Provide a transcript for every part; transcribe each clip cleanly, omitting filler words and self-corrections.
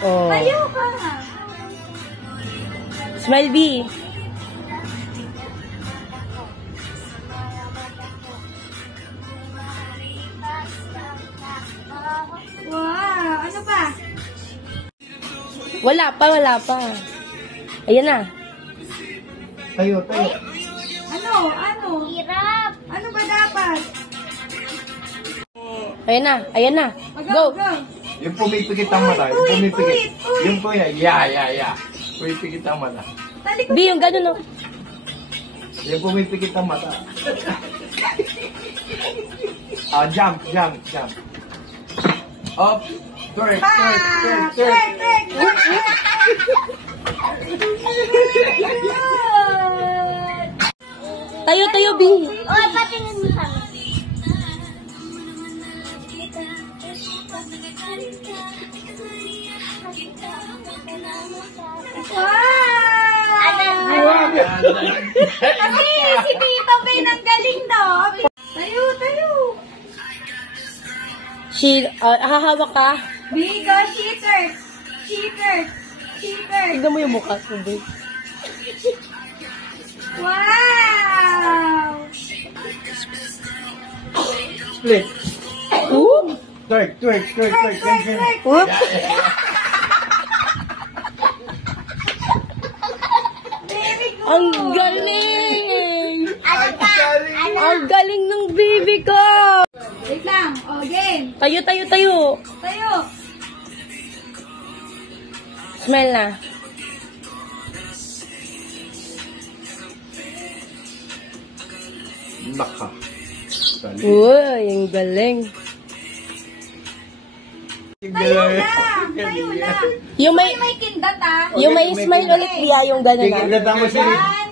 Oh. Tayo ka. Smile, B. Wow, ano pa? Wala pa. Ayan na. Tayo. Ano? Hirap. Ano ba dapat? Ayan na. Go. Yung pumipikit ang mata. Yung pumipikit. Yung po yan. Yeah. Pumipikit ang mata. B, yung gano'n, no? Yung pumipikit ang mata. Jump. Up. Turn. Tayo, B. Oy, patingin mo sa amin. Wow! Kasi si Tito Ben ang galing, no? Tayo. Hahawak ka. Bigo, cheater. Tignan mo yung mukha ko, B. Wow! Split. Ooh. Twerk. Whoop. Very good. Ang galing! Ano pa? Ang galing ng baby ko! Wait lang. O, game. Tayo. Tayo. Smile na. Naka. Uy, ang galing. Tayo na. Yung may Kindat, ah. smile ulit niya, yung gano'n na. Tignan mo si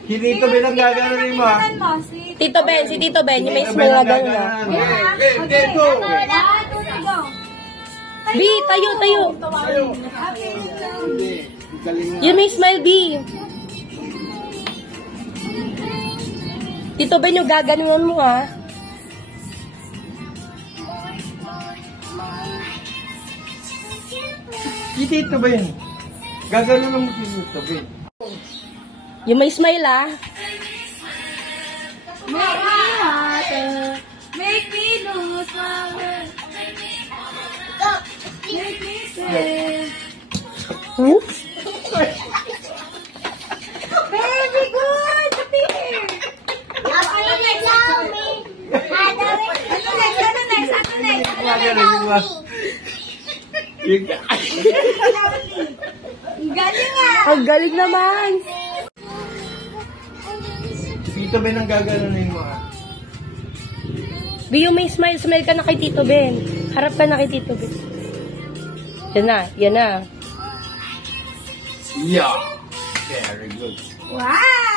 Hinito bilang gagano'n mo. Tingnan mo, si Tito Ben, yung may smile na gano'n na. Okay, go. 1, 2, 3, go. B, tayo. Okay, Yung may smile, B. Tito Ben, yung gaganunan mo, ha? Si Tito Ben. Gagano'n mo si Tito Ben. Yung may smile, ha? Make me hotter. Make me lose my way. Make me say. Oops. Very good! Kapir! Ano next? Gagano'n mo. Ang galing ah! Ang galing naman. Tito Ben ang gagano'n mo. B, yung may smile ka na kay Tito Ben. Harap ka na kay Tito Ben. Yan na. Yeah. Very good. Wow!